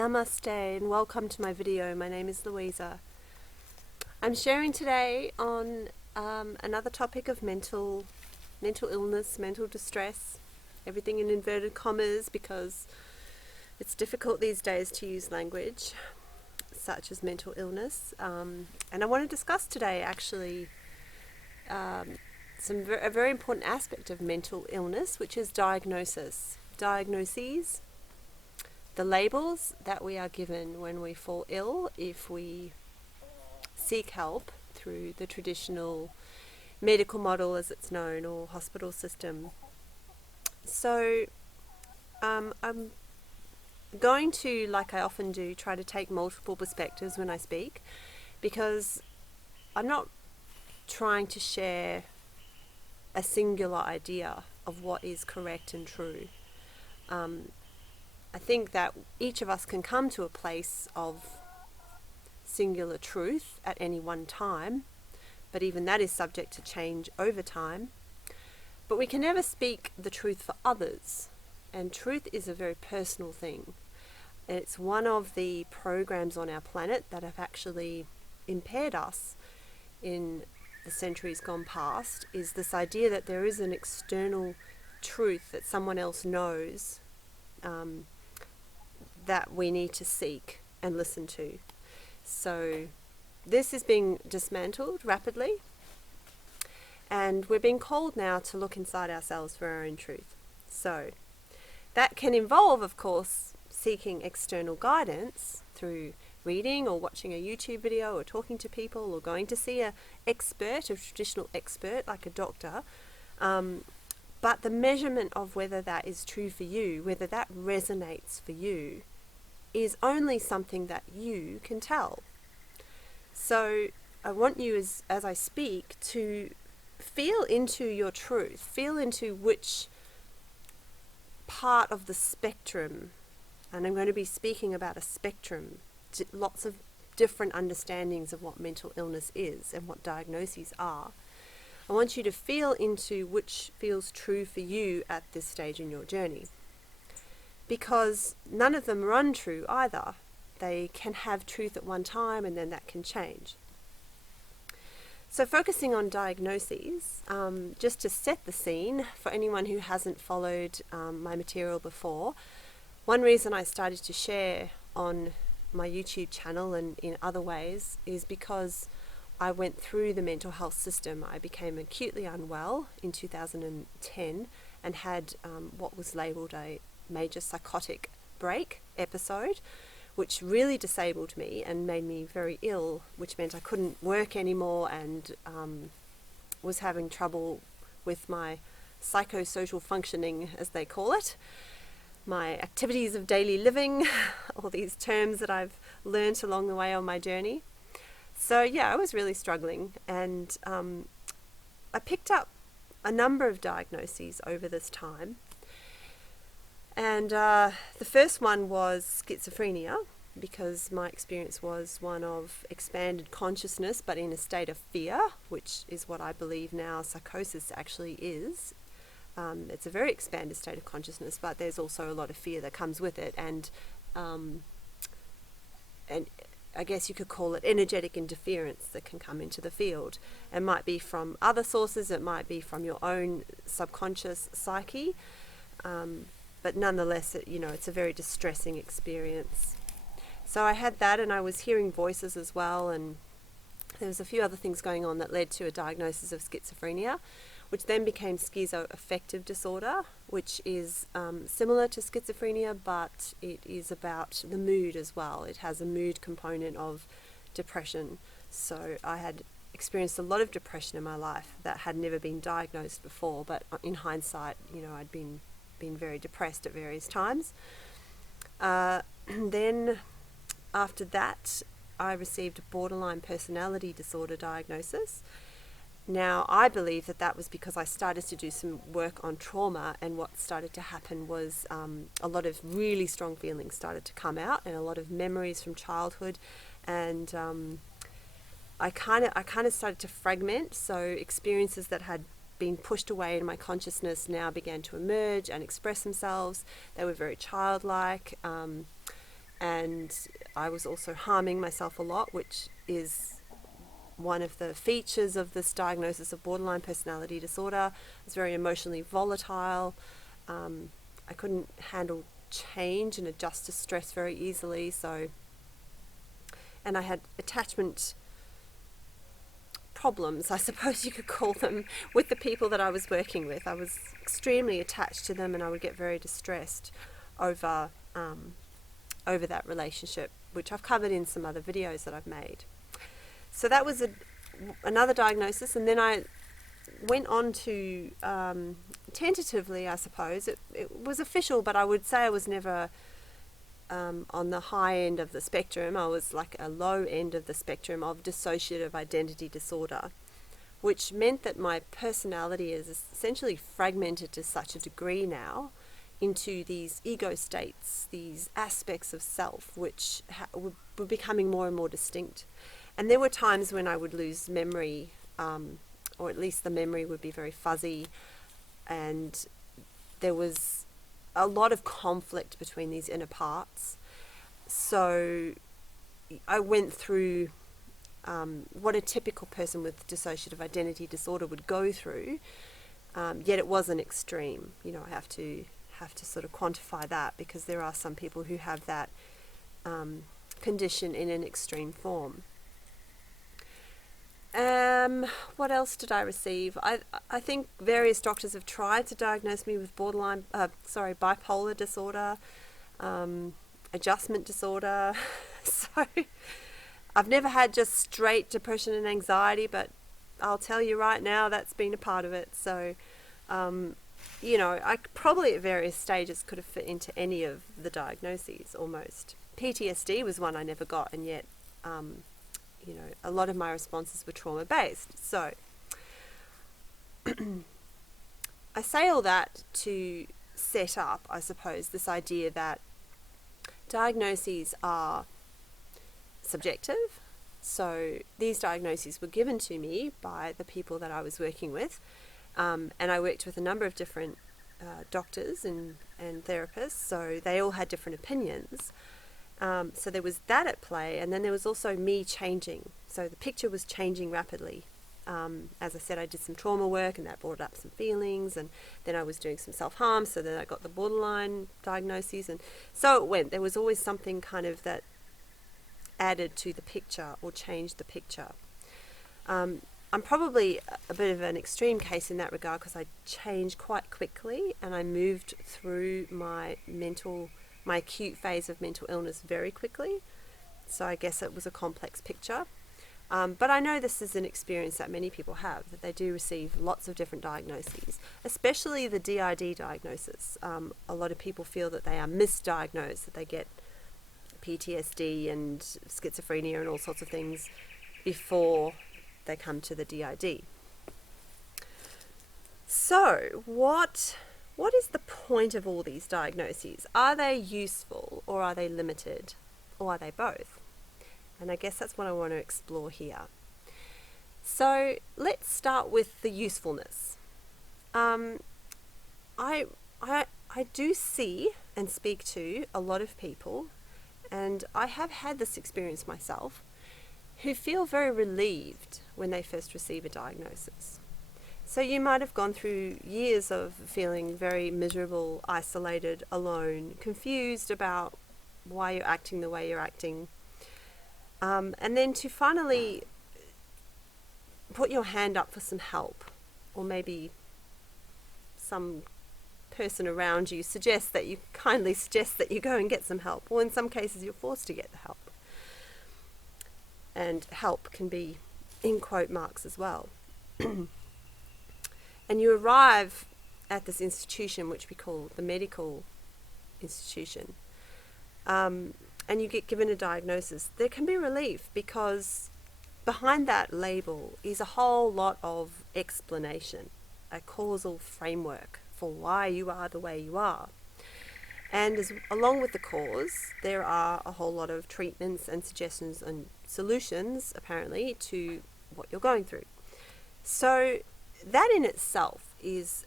Namaste and welcome to my video. My name is Louisa. I'm sharing today on another topic of mental illness, mental distress, everything in inverted commas because it's difficult these days to use language such as mental illness. And I want to discuss today actually a very important aspect of mental illness, which is diagnoses, the labels that we are given when we fall ill if we seek help through the traditional medical model as it's known, or hospital system. So I'm going to, like I often do, try to take multiple perspectives when I speak, because I'm not trying to share a singular idea of what is correct and true. I think that each of us can come to a place of singular truth at any one time, but even that is subject to change over time. But we can never speak the truth for others, and truth is a very personal thing. And it's one of the programs on our planet that have actually impaired us in the centuries gone past, is this idea that there is an external truth that someone else knows that we need to seek and listen to. So this is being dismantled rapidly, and we're being called now to look inside ourselves for our own truth. So that can involve, of course, seeking external guidance through reading or watching a YouTube video or talking to people or going to see a traditional expert like a doctor. But the measurement of whether that is true for you, whether that resonates for you, is only something that you can tell. So I want you, as I speak, to feel into your truth, feel into which part of the spectrum, and I'm going to be speaking about a spectrum, lots of different understandings of what mental illness is and what diagnoses are. I want you to feel into which feels true for you at this stage in your journey, because none of them are untrue either. They can have truth at one time and then that can change. So focusing on diagnoses, just to set the scene for anyone who hasn't followed my material before, one reason I started to share on my YouTube channel and in other ways is because I went through the mental health system. I became acutely unwell in 2010 and had what was labelled a major psychotic break episode, which really disabled me and made me very ill, which meant I couldn't work anymore and was having trouble with my psychosocial functioning, as they call it, my activities of daily living, all these terms that I've learnt along the way on my journey. So yeah, I was really struggling, and I picked up a number of diagnoses over this time. And the first one was schizophrenia, because my experience was one of expanded consciousness but in a state of fear, which is what I believe now psychosis actually is. It's a very expanded state of consciousness, but there's also a lot of fear that comes with it, and I guess you could call it energetic interference that can come into the field. It might be from other sources, it might be from your own subconscious psyche, but nonetheless, it's a very distressing experience. So I had that, and I was hearing voices as well, and there was a few other things going on that led to a diagnosis of schizophrenia, which then became schizoaffective disorder, which is similar to schizophrenia, but it is about the mood as well. It has a mood component of depression. So I had experienced a lot of depression in my life that had never been diagnosed before, but in hindsight, I'd been very depressed at various times. Then after that, I received a borderline personality disorder diagnosis. Now, I believe that was because I started to do some work on trauma, and what started to happen was a lot of really strong feelings started to come out, and a lot of memories from childhood, and I kind of started to fragment. So experiences that had been pushed away in my consciousness now began to emerge and express themselves. They were very childlike, and I was also harming myself a lot, which is one of the features of this diagnosis of borderline personality disorder. I was very emotionally volatile. I couldn't handle change and adjust to stress very easily. And I had attachment problems, I suppose you could call them, with the people that I was working with. I was extremely attached to them, and I would get very distressed over that relationship, which I've covered in some other videos that I've made. So that was another diagnosis, and then I went on to, tentatively, I suppose, it was official, but I would say I was never on the high end of the spectrum. I was like a low end of the spectrum of dissociative identity disorder, which meant that my personality is essentially fragmented to such a degree now into these ego states, these aspects of self, which were becoming more and more distinct. And there were times when I would lose memory, or at least the memory would be very fuzzy, and there was a lot of conflict between these inner parts. So I went through what a typical person with dissociative identity disorder would go through, yet it wasn't extreme. You know, I have to sort of quantify that, because there are some people who have that condition in an extreme form. What else did I receive? I think various doctors have tried to diagnose me with bipolar disorder, adjustment disorder. So I've never had just straight depression and anxiety, but I'll tell you right now, that's been a part of it. So, you know, I probably at various stages could have fit into any of the diagnoses almost. PTSD was one I never got, and yet, you know, a lot of my responses were trauma-based. So I say all that to set up, I suppose, this idea that diagnoses are subjective. So these diagnoses were given to me by the people that I was working with, and I worked with a number of different doctors and therapists, so they all had different opinions. So there was that at play, and then there was also me changing. So the picture was changing rapidly. As I said, I did some trauma work, and that brought up some feelings, and then I was doing some self-harm, so then I got the borderline diagnoses, and so it went. There was always something kind of that added to the picture or changed the picture. I'm probably a bit of an extreme case in that regard, because I changed quite quickly, and I moved through my acute phase of mental illness very quickly. So I guess it was a complex picture. But I know this is an experience that many people have, that they do receive lots of different diagnoses, especially the DID diagnosis. A lot of people feel that they are misdiagnosed, that they get PTSD and schizophrenia and all sorts of things before they come to the DID. So what is the point of all these diagnoses? Are they useful, or are they limited, or are they both? And I guess that's what I want to explore here. So let's start with the usefulness. I do see and speak to a lot of people, and I have had this experience myself, who feel very relieved when they first receive a diagnosis. So you might have gone through years of feeling very miserable, isolated, alone, confused about why you're acting the way you're acting. And then to finally put your hand up for some help, or maybe some person around you kindly suggest that you go and get some help, or in some cases you're forced to get the help. And help can be in quote marks as well. And you arrive at this institution, which we call the medical institution, and you get given a diagnosis. There can be relief, because behind that label is a whole lot of explanation, a causal framework for why you are the way you are. And along with the cause, there are a whole lot of treatments and suggestions and solutions, apparently, to what you're going through. So that in itself is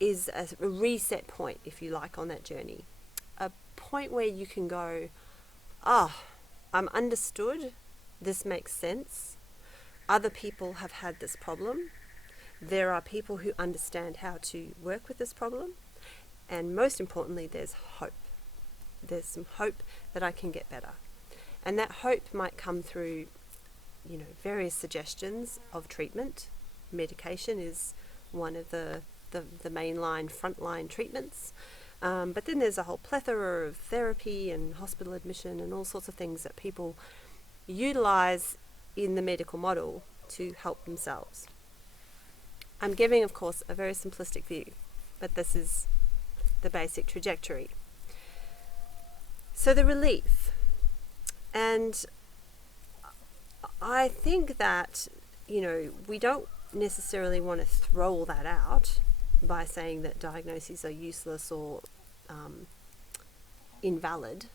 a reset point, if you like, on that journey. A point where you can go, I'm understood, this makes sense, other people have had this problem, there are people who understand how to work with this problem, and most importantly, there's hope. There's some hope that I can get better. And that hope might come through, various suggestions of treatment. Medication is one of the mainline, frontline treatments. But then there's a whole plethora of therapy and hospital admission and all sorts of things that people utilize in the medical model to help themselves. I'm giving, of course, a very simplistic view, but this is the basic trajectory. So the relief. And I think that, we don't necessarily want to throw all that out by saying that diagnoses are useless or invalid.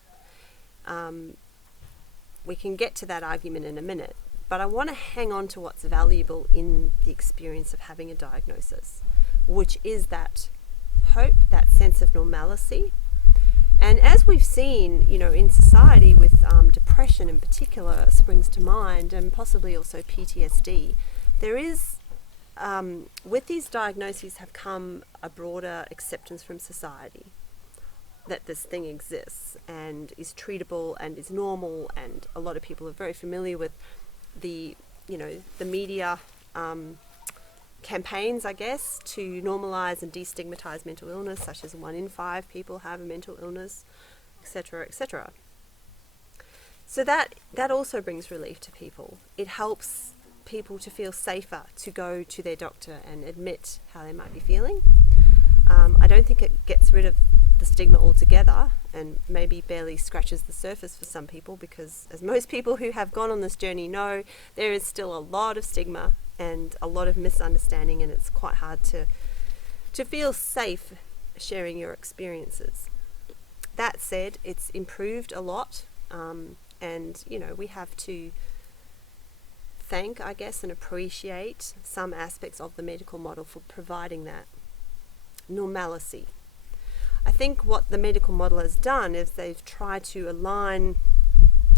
We can get to that argument in a minute, but I want to hang on to what's valuable in the experience of having a diagnosis, which is that hope, that sense of normalcy. And as we've seen, in society with depression in particular springs to mind, and possibly also PTSD, there is, with these diagnoses have come a broader acceptance from society that this thing exists and is treatable and is normal, and a lot of people are very familiar with the media campaigns, I guess, to normalize and destigmatize mental illness, such as 1 in 5 people have a mental illness, etc., etc. So that also brings relief to people. It helps people to feel safer to go to their doctor and admit how they might be feeling. I don't think it gets rid of the stigma altogether, and maybe barely scratches the surface for some people, because as most people who have gone on this journey know, there is still a lot of stigma and a lot of misunderstanding, and it's quite hard to feel safe sharing your experiences. That said, it's improved a lot, and we have to thank, I guess, and appreciate some aspects of the medical model for providing that normalcy. I think what the medical model has done is they've tried to align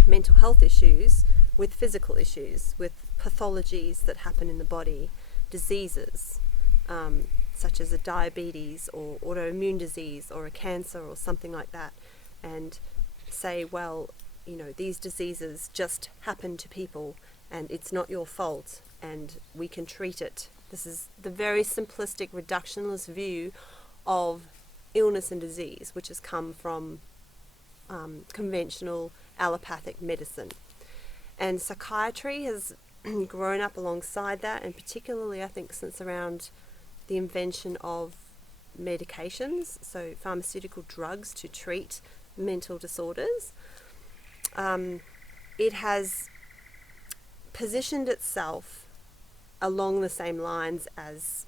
mental health issues with physical issues, with pathologies that happen in the body, diseases, such as a diabetes or autoimmune disease or a cancer or something like that, and say, well, these diseases just happen to people and it's not your fault and we can treat it. This is the very simplistic reductionist view of illness and disease, which has come from conventional allopathic medicine. And psychiatry has grown up alongside that, and particularly I think since around the invention of medications, so pharmaceutical drugs to treat mental disorders, it has positioned itself along the same lines as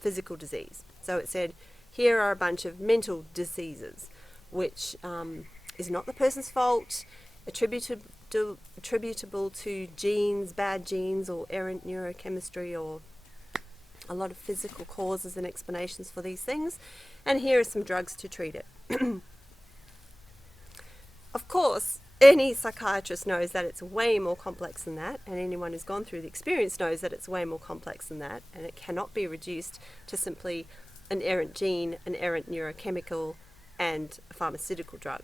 physical disease. So it said, here are a bunch of mental diseases, which is not the person's fault, attributable to genes, bad genes, or errant neurochemistry, or a lot of physical causes and explanations for these things, and here are some drugs to treat it. Of course, any psychiatrist knows that it's way more complex than that, and anyone who's gone through the experience knows that it's way more complex than that, and it cannot be reduced to simply an errant gene, an errant neurochemical, and a pharmaceutical drug.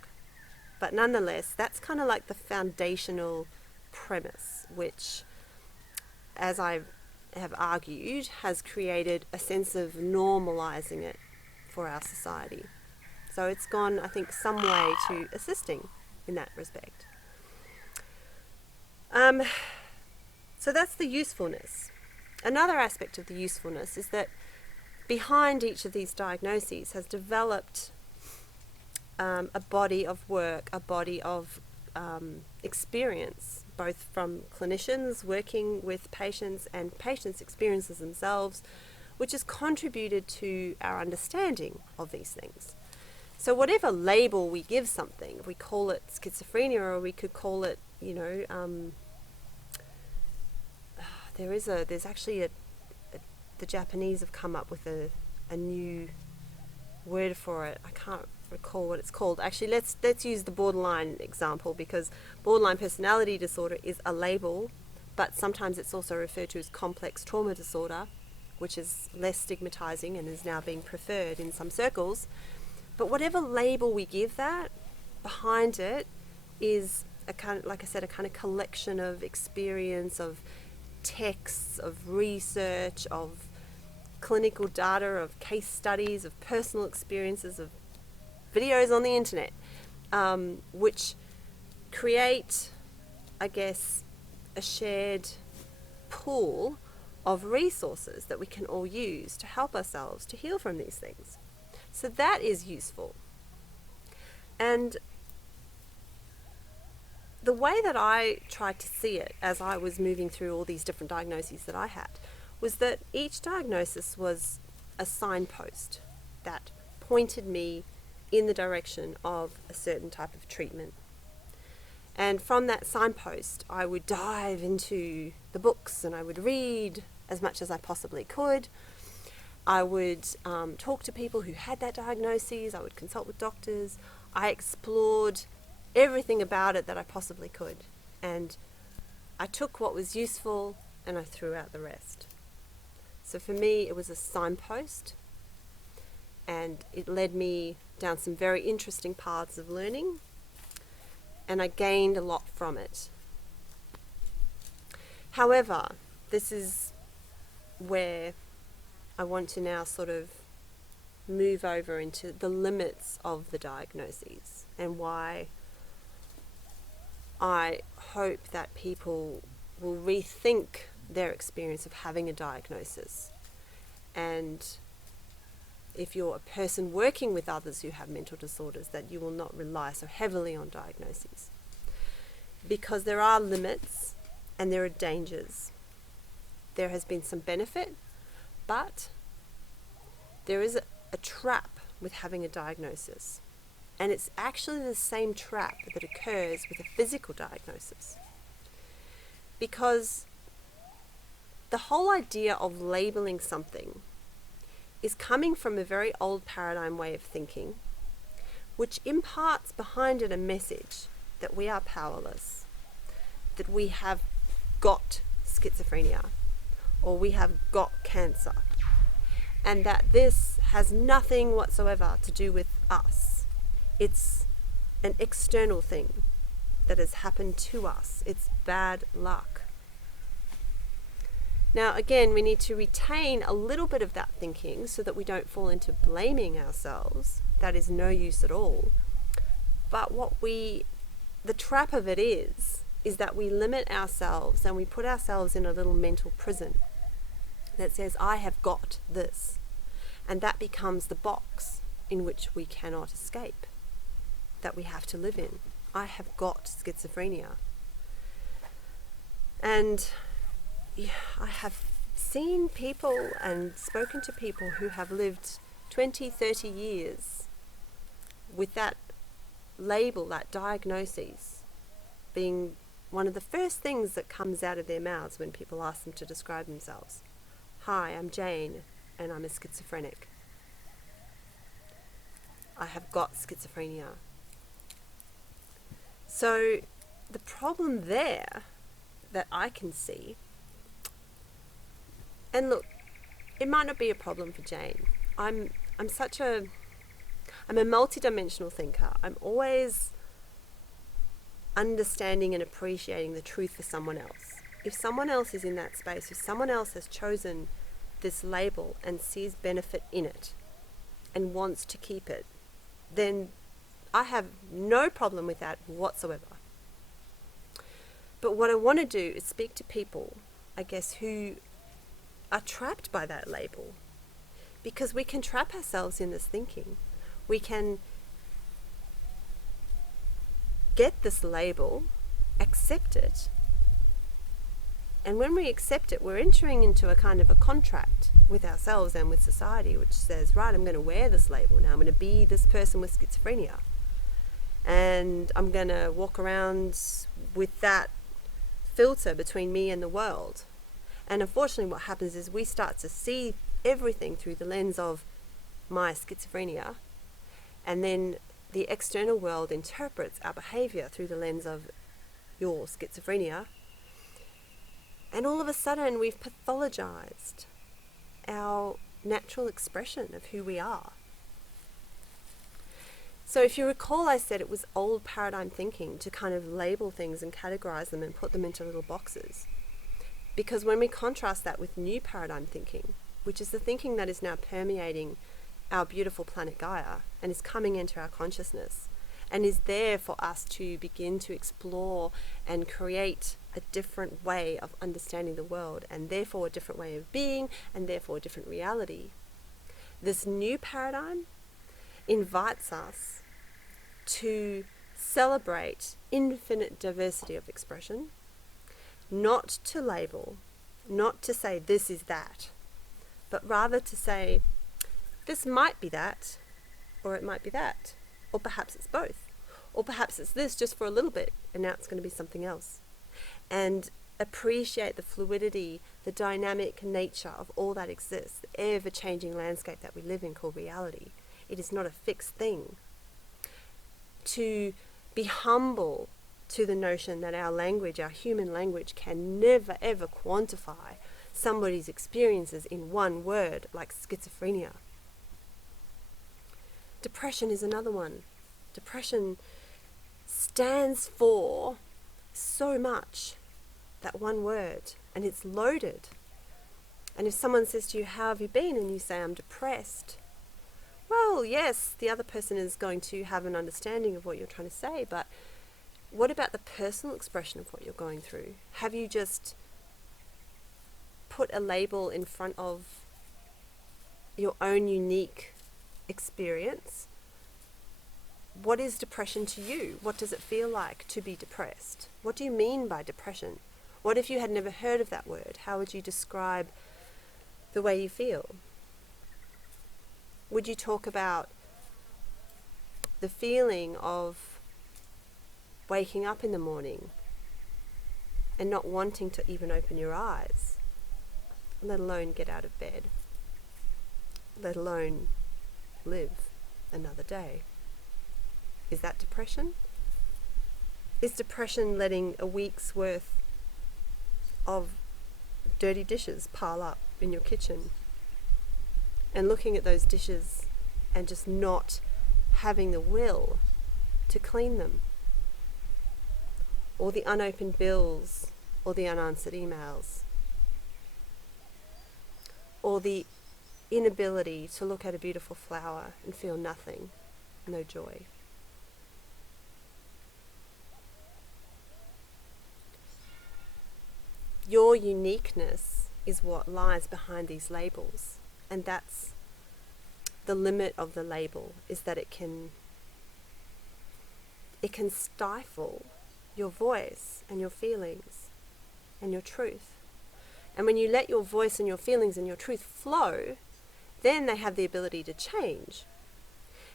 But nonetheless, that's kind of like the foundational premise, which, as I have argued, has created a sense of normalizing it for our society. So it's gone, I think, some way to assisting in that respect. So that's the usefulness. Another aspect of the usefulness is that behind each of these diagnoses has developed a body of work, a body of experience, both from clinicians working with patients and patients' experiences themselves, which has contributed to our understanding of these things. So whatever label we give something, we call it schizophrenia, or we could call it, there's actually the Japanese have come up with a new word for it. I can't recall what it's called. Actually, let's use the borderline example, because borderline personality disorder is a label, but sometimes it's also referred to as complex trauma disorder, which is less stigmatizing and is now being preferred in some circles. But whatever label we give that, behind it is a kind of, like I said, a kind of collection of experience, of texts, of research, of clinical data, of case studies, of personal experiences, of videos on the internet, which create, I guess, a shared pool of resources that we can all use to help ourselves to heal from these things. So that is useful. And the way that I tried to see it as I was moving through all these different diagnoses that I had was that each diagnosis was a signpost that pointed me in the direction of a certain type of treatment. And from that signpost, I would dive into the books and I would read as much as I possibly could. I would talk to people who had that diagnosis. I would consult with doctors. I explored everything about it that I possibly could. And I took what was useful and I threw out the rest. So for me, it was a signpost, and it led me down some very interesting paths of learning, and I gained a lot from it. However, this is where I want to now sort of move over into the limits of the diagnoses, and why I hope that people will rethink their experience of having a diagnosis. And if you're a person working with others who have mental disorders, that you will not rely so heavily on diagnoses, because there are limits and there are dangers. There has been some benefit, but there is a trap with having a diagnosis, and it's actually the same trap that occurs with a physical diagnosis, because the whole idea of labeling something is coming from a very old paradigm way of thinking, which imparts behind it a message that we are powerless, that we have got schizophrenia, or we have got cancer, and that this has nothing whatsoever to do with us. It's an external thing that has happened to us. It's bad luck. Now, again, we need to retain a little bit of that thinking so that we don't fall into blaming ourselves. That is no use at all. But the trap of it is that we limit ourselves and we put ourselves in a little mental prison that says, I have got this. And that becomes the box in which we cannot escape, that we have to live in. I have got schizophrenia. And I have seen people and spoken to people who have lived 20, 30 years with that label, that diagnosis, being one of the first things that comes out of their mouths when people ask them to describe themselves. Hi, I'm Jane, and I'm a schizophrenic. I have got schizophrenia. So the problem there that I can see, and look, it might not be a problem for Jane. I'm a multidimensional thinker. I'm always understanding and appreciating the truth for someone else. If someone else is in that space, if someone else has chosen this label and sees benefit in it and wants to keep it, then I have no problem with that whatsoever. But what I want to do is speak to people, I guess, who are trapped by that label, because we can trap ourselves in this thinking. We can get this label, accept it, and when we accept it, we're entering into a kind of a contract with ourselves and with society, which says, right, I'm going to wear this label now. I'm going to be this person with schizophrenia, and I'm going to walk around with that filter between me and the world. And unfortunately what happens is we start to see everything through the lens of my schizophrenia, And then the external world interprets our behavior through the lens of your schizophrenia. And all of a sudden we've pathologized our natural expression of who we are. So if you recall, I said it was old paradigm thinking to kind of label things and categorize them and put them into little boxes. Because when we contrast that with new paradigm thinking, which is the thinking that is now permeating our beautiful planet Gaia and is coming into our consciousness and is there for us to begin to explore and create a different way of understanding the world, and therefore a different way of being, and therefore a different reality. This new paradigm invites us to celebrate infinite diversity of expression, not to label, not to say this is that, but rather to say this might be that, or it might be that, or perhaps it's both, or perhaps it's this just for a little bit and now it's going to be something else. And appreciate the fluidity, the dynamic nature of all that exists, the ever-changing landscape that we live in called reality. It is not a fixed thing. To be humble to the notion that our language, our human language, can never ever quantify somebody's experiences in one word, like schizophrenia. Depression is another one. Depression stands for so much, that one word, and it's loaded. And if someone says to you, how have you been? And you say, I'm depressed. Well, yes, the other person is going to have an understanding of what you're trying to say, but what about the personal expression of what you're going through? Have you just put a label in front of your own unique experience? What is depression to you? What does it feel like to be depressed? What do you mean by depression? What if you had never heard of that word? How would you describe the way you feel? Would you talk about the feeling of waking up in the morning and not wanting to even open your eyes, let alone get out of bed, let alone live another day? Is that depression? Is depression letting a week's worth of dirty dishes pile up in your kitchen and looking at those dishes and just not having the will to clean them? Or the unopened bills, or the unanswered emails, or the inability to look at a beautiful flower and feel nothing, no joy. Your uniqueness is what lies behind these labels, and that's the limit of the label, is that it can stifle your voice and your feelings and your truth. And when you let your voice and your feelings and your truth flow, then they have the ability to change.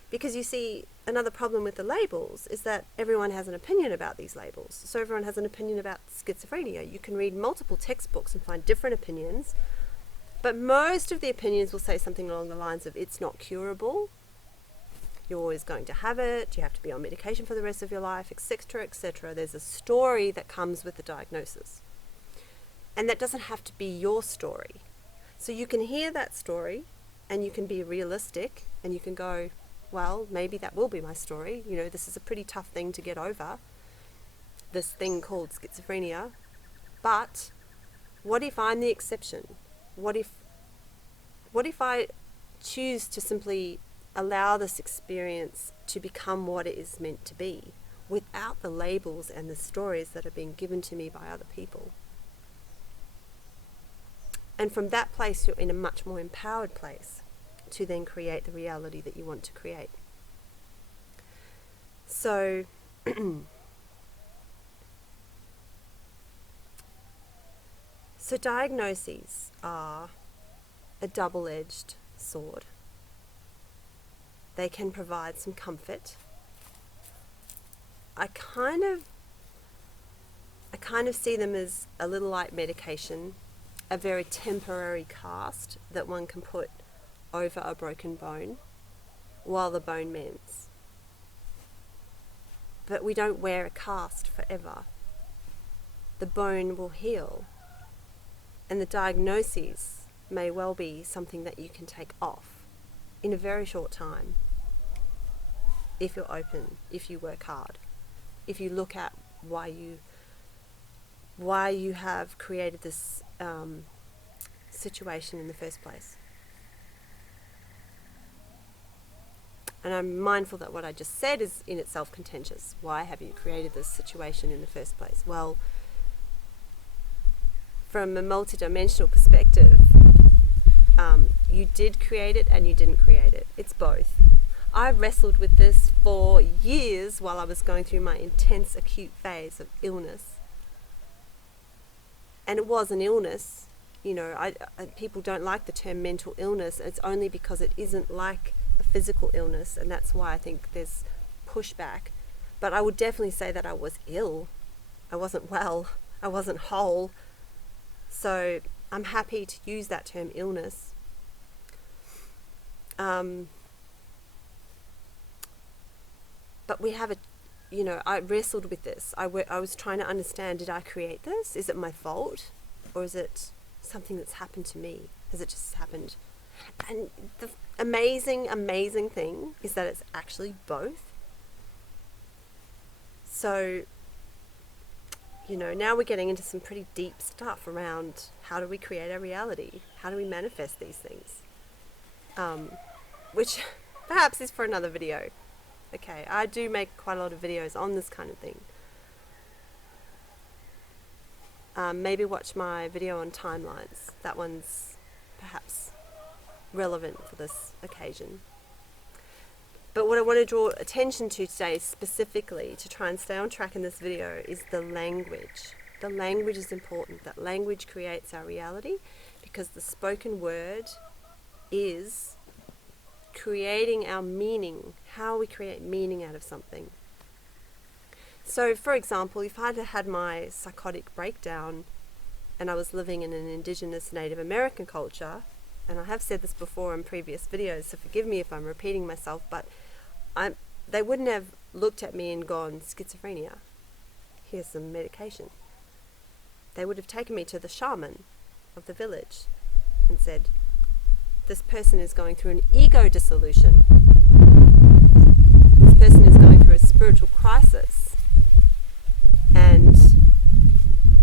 Because you see, another problem with the labels is that everyone has an opinion about these labels. So everyone has an opinion about schizophrenia. You can read multiple textbooks and find different opinions, but most of the opinions will say something along the lines of, it's not curable, you're always going to have it, you have to be on medication for the rest of your life, etc., etc. There's a story that comes with the diagnosis. And that doesn't have to be your story. So you can hear that story and you can be realistic and you can go, well, maybe that will be my story. You know, this is a pretty tough thing to get over, this thing called schizophrenia. But what if I'm the exception? What if I choose to simply allow this experience to become what it is meant to be, without the labels and the stories that are being given to me by other people? And from that place, you're in a much more empowered place to then create the reality that you want to create. So, so diagnoses are a double-edged sword. They can provide some comfort. I kind of see them as a little like medication, a very temporary cast that one can put over a broken bone. while the bone mends. But we don't wear a cast forever. The bone will heal, and the diagnoses may well be something that you can take off in a very short time if you're open, if you work hard, if you look at why you have created this situation in the first place. And I'm mindful that what I just said is in itself contentious. Why have you created this situation in the first place? Well, from a multidimensional perspective, you did create it and you didn't create it. It's both. I wrestled with this for years while I was going through my intense acute phase of illness. And it was an illness. You know, people don't like the term mental illness. It's only because it isn't like a physical illness, and that's why I think there's pushback. But I would definitely say that I was ill. I wasn't well. I wasn't whole. So I'm happy to use that term illness. But we have I wrestled with this. I was trying to understand, did I create this? Is it my fault? Or is it something that's happened to me? Has it just happened? And the amazing thing is that it's actually both. So, now we're getting into some pretty deep stuff around how do we create our reality? How do we manifest these things? Which perhaps is for another video. Okay, I do make quite a lot of videos on this kind of thing. Maybe watch my video on timelines. That one's perhaps relevant for this occasion. But what I want to draw attention to today specifically, to try and stay on track in this video, is the language. The language is important. That language creates our reality, because the spoken word is creating our meaning, how we create meaning out of something. So, for example, if I'd had my psychotic breakdown and I was living in an Indigenous Native American culture, and I have said this before in previous videos, so forgive me if I'm repeating myself, but they wouldn't have looked at me and gone, schizophrenia, here's some medication. They would have taken me to the shaman of the village and said, this person is going through an ego dissolution. This person is going through a spiritual crisis, and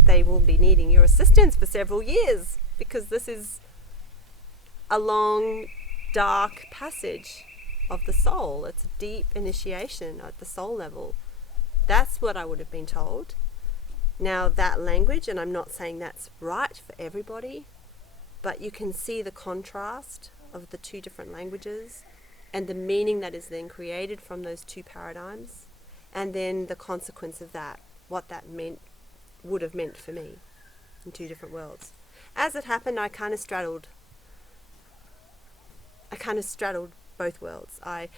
they will be needing your assistance for several years, because this is a long, dark passage of the soul. It's a deep initiation at the soul level. That's what I would have been told. Now, that language, and I'm not saying that's right for everybody, but you can see the contrast of the two different languages and the meaning that is then created from those two paradigms, and then the consequence of that, what that would have meant for me in two different worlds. As it happened, I kind of straddled both worlds. I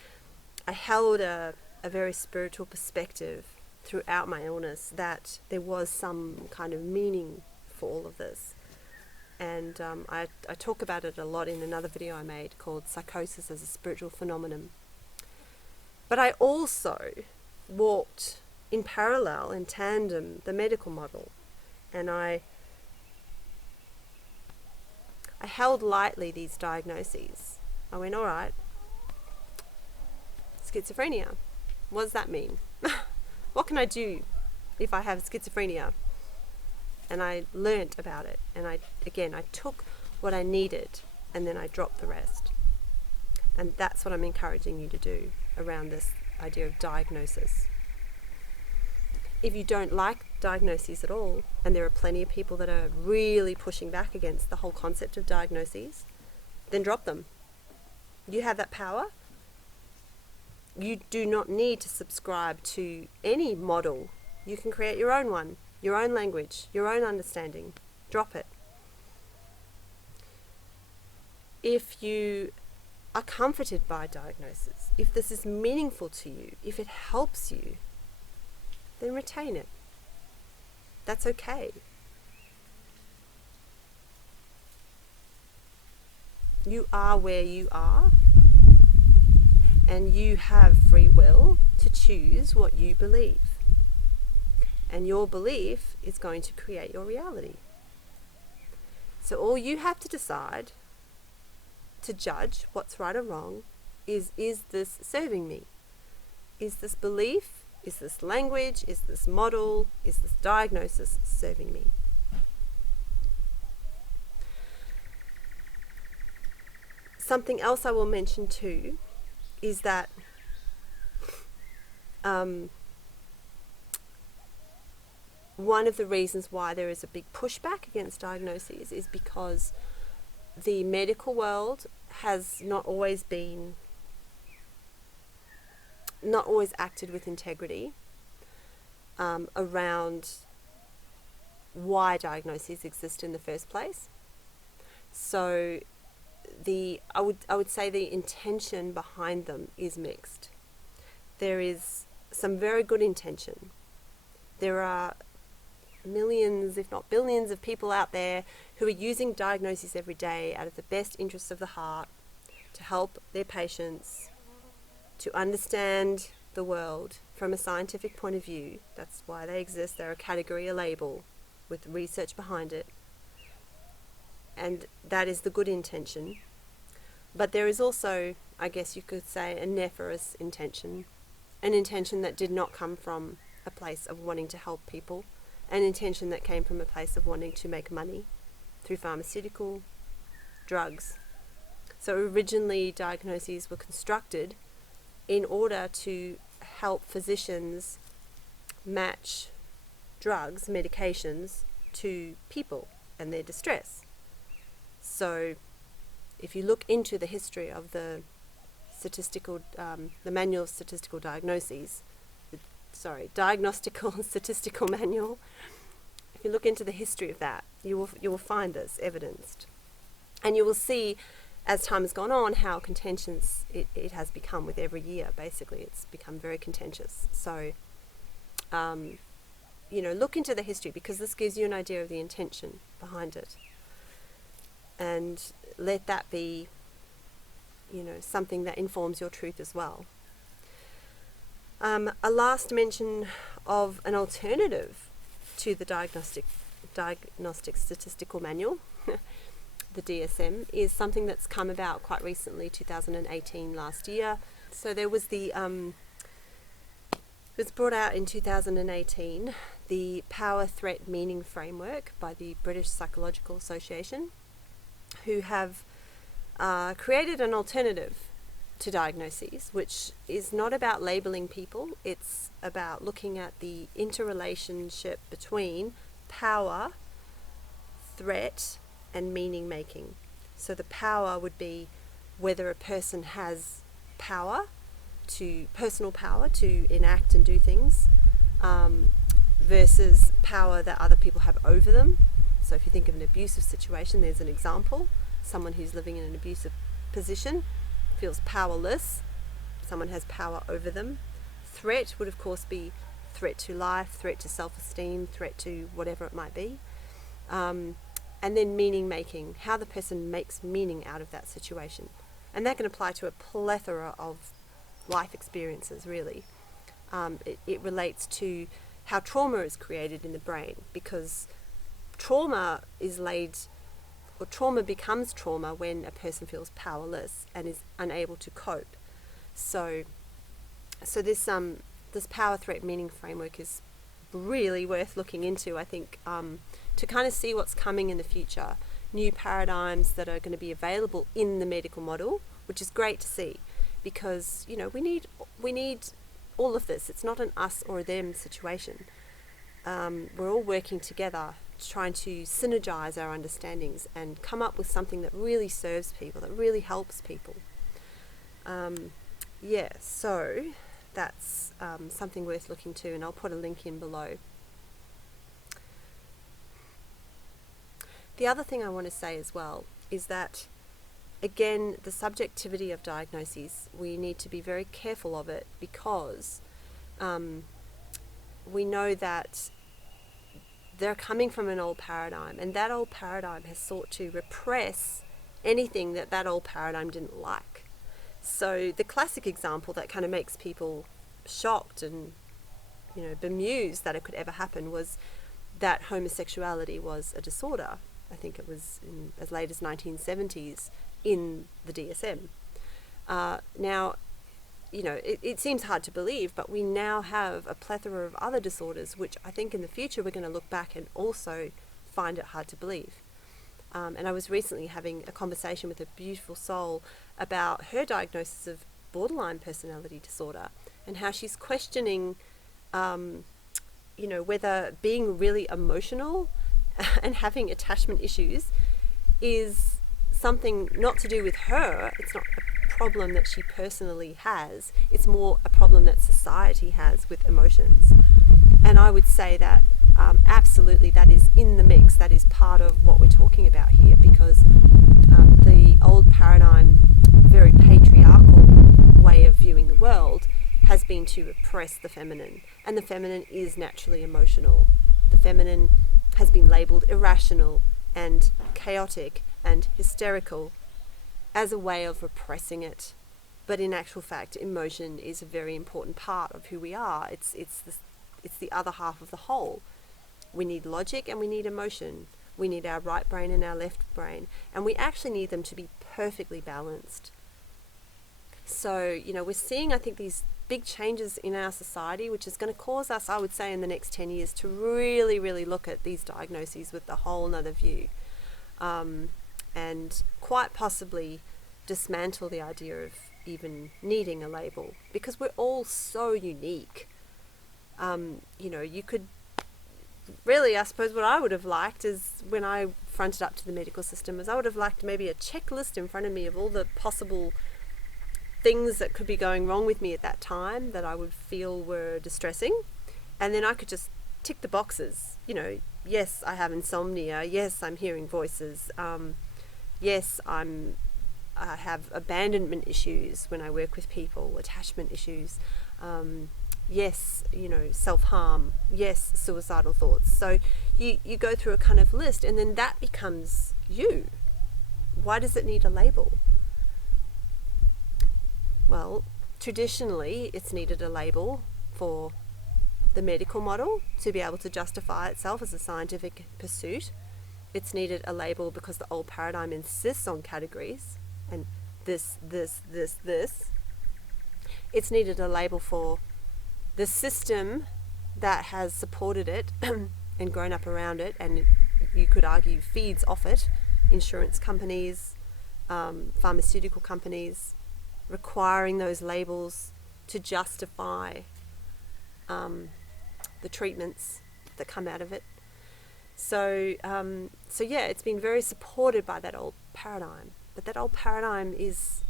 held a very spiritual perspective throughout my illness, that there was some kind of meaning for all of this. And I talk about it a lot in another video I made called Psychosis as a Spiritual Phenomenon. But I also walked in parallel, in tandem, the medical model. And I held lightly these diagnoses. I went, all right, schizophrenia. What does that mean? What can I do if I have schizophrenia? And I learnt about it. And I took what I needed, and then I dropped the rest. And that's what I'm encouraging you to do around this idea of diagnosis. If you don't like diagnoses at all, and there are plenty of people that are really pushing back against the whole concept of diagnoses, then drop them. You have that power. You do not need to subscribe to any model. You can create your own one, your own language, your own understanding. Drop it. If you are comforted by diagnosis, if this is meaningful to you, if it helps you, then retain it. That's okay. You are where you are, and you have free will to choose what you believe. And your belief is going to create your reality. So all you have to decide to judge what's right or wrong is this serving me? Is this belief, is this language, is this model, is this diagnosis serving me? Something else I will mention too is that one of the reasons why there is a big pushback against diagnoses is because the medical world has not always acted with integrity around why diagnoses exist in the first place. So I would say the intention behind them is mixed. There is some very good intention. There are millions, if not billions, of people out there who are using diagnoses every day out of the best interests of the heart to help their patients to understand the world from a scientific point of view. That's why they exist. They're a category, a label with research behind it. And that is the good intention. But there is also, I guess you could say, a nefarious intention, an intention that did not come from a place of wanting to help people, an intention that came from a place of wanting to make money through pharmaceutical drugs. So originally diagnoses were constructed in order to help physicians match drugs, medications, to people and their distress. So if you look into the history of the Manual of Statistical Diagnoses, Diagnostical Statistical Manual, if you look into the history of that, you will find this evidenced. And you will see, as time has gone on, how contentious it has become with every year. Basically, it's become very contentious. So, look into the history, because this gives you an idea of the intention behind it. And let that be, something that informs your truth as well. A last mention of an alternative to the Diagnostic Statistical Manual, the DSM, is something that's come about quite recently, 2018, last year. So there was it was brought out in 2018, the Power Threat Meaning Framework by the British Psychological Association, who have created an alternative to diagnoses, which is not about labeling people. It's about looking at the interrelationship between power, threat, and meaning making. So the power would be whether a person has personal power to enact and do things, versus power that other people have over them. So if you think of an abusive situation, there's an example. Someone who's living in an abusive position feels powerless. Someone has power over them. Threat would of course be threat to life, threat to self-esteem, threat to whatever it might be. And then meaning making, how the person makes meaning out of that situation. And that can apply to a plethora of life experiences, really. It relates to how trauma is created in the brain, because trauma becomes trauma when a person feels powerless and is unable to cope. So this power threat meaning framework is really worth looking into, I think, to kind of see what's coming in the future, new paradigms that are going to be available in the medical model, which is great to see, because we need all of this. It's not an us or them situation. We're all working together, trying to synergize our understandings and come up with something that really serves people, that really helps people. So that's something worth looking to, and I'll put a link in below. The other thing I want to say as well is that, again, the subjectivity of diagnoses, we need to be very careful of it, because we know that they're coming from an old paradigm, and that old paradigm has sought to repress anything that old paradigm didn't like. So the classic example that kind of makes people shocked and, bemused that it could ever happen was that homosexuality was a disorder. I think it was in as late as 1970s in the DSM. Now, it seems hard to believe, but we now have a plethora of other disorders, which I think in the future we're going to look back and also find it hard to believe. And I was recently having a conversation with a beautiful soul about her diagnosis of borderline personality disorder and how she's questioning, whether being really emotional and having attachment issues is something not to do with her. It's not a problem that she personally has. It's more a problem that society has with emotions. And I would say that absolutely that is in the mix. That is part of what we're talking about here, because the old paradigm, very patriarchal way of viewing the world has been to repress the feminine. And the feminine is naturally emotional. The feminine has been labelled irrational and chaotic and hysterical as a way of repressing it. But in actual fact, emotion is a very important part of who we are. It's the other half of the whole. We need logic and we need emotion. We need our right brain and our left brain. And we actually need them to be perfectly balanced. So, we're seeing, I think, these big changes in our society, which is going to cause us, I would say, in the next 10 years to really, really look at these diagnoses with a whole nother view. And quite possibly dismantle the idea of even needing a label, because we're all so unique. You could really, I suppose what I would have liked is when I fronted up to the medical system is I would have liked maybe a checklist in front of me of all the possible things that could be going wrong with me at that time that I would feel were distressing, and then I could just tick the boxes. Yes, I have insomnia. Yes, I'm hearing voices. Yes, I have abandonment issues when I work with people, attachment issues. Yes, self-harm. Yes, suicidal thoughts. So you go through a kind of list, and then that becomes you. Why does it need a label? Well, traditionally, it's needed a label for the medical model to be able to justify itself as a scientific pursuit. It's needed a label because the old paradigm insists on categories and this. It's needed a label for the system that has supported it and grown up around it, and you could argue feeds off it. Insurance companies, pharmaceutical companies, requiring those labels to justify the treatments that come out of it. So yeah, it's been very supported by that old paradigm. But that old paradigm is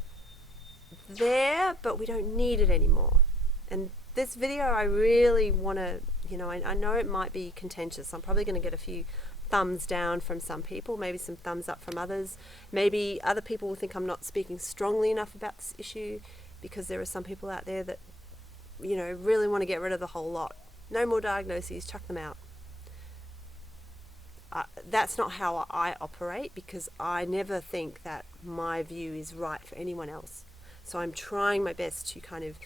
there, but we don't need it anymore. And this video, I really want to, I know it might be contentious. I'm probably going to get a few thumbs down from some people, maybe some thumbs up from others. Maybe other people will think I'm not speaking strongly enough about this issue, because there are some people out there that, really want to get rid of the whole lot. No more diagnoses, chuck them out. That's not how I operate, because I never think that my view is right for anyone else. So I'm trying my best to kind of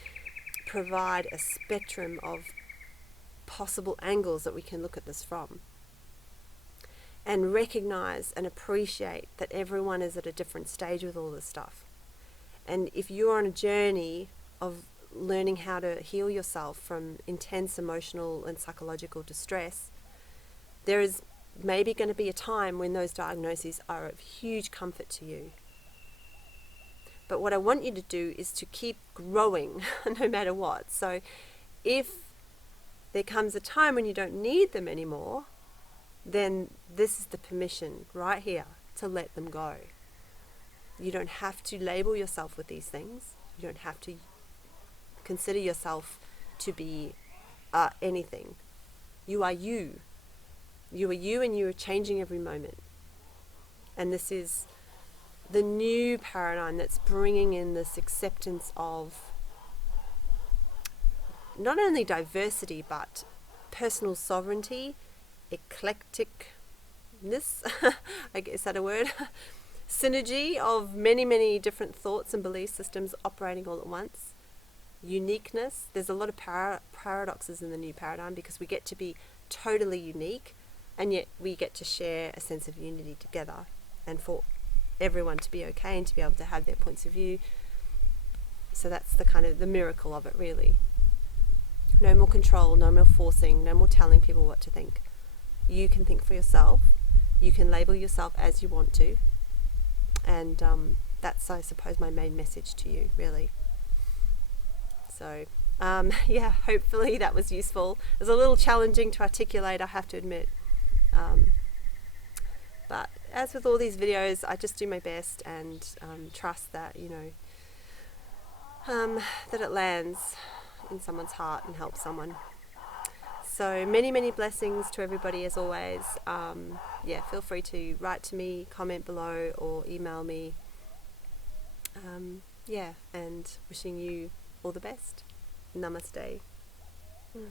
provide a spectrum of possible angles that we can look at this from, and recognize and appreciate that everyone is at a different stage with all this stuff. And if you're on a journey of learning how to heal yourself from intense emotional and psychological distress, there is maybe going to be a time when those diagnoses are of huge comfort to you. But what I want you to do is to keep growing no matter what. So if there comes a time when you don't need them anymore, then this is the permission right here to let them go. You don't have to label yourself with these things. You don't have to consider yourself to be anything. You are you. You are you, and you are changing every moment. And this is the new paradigm that's bringing in this acceptance of not only diversity, but personal sovereignty, eclecticness, is that a word? synergy of many, many different thoughts and belief systems operating all at once. Uniqueness. There's a lot of paradoxes in the new paradigm because we get to be totally unique and yet we get to share a sense of unity together, and for everyone to be okay and to be able to have their points of view. So that's the kind of the miracle of it, really. No more control, no more forcing, no more telling people what to think. You can think for yourself. You can label yourself as you want to. And that's, I suppose, my main message to you, really. So, yeah, hopefully that was useful. It was a little challenging to articulate, I have to admit. But as with all these videos, I just do my best and trust that, that it lands in someone's heart and helps someone. So many, many blessings to everybody as always. Yeah, feel free to write to me, comment below, or email me. Yeah, and wishing you all the best. Namaste. Mm.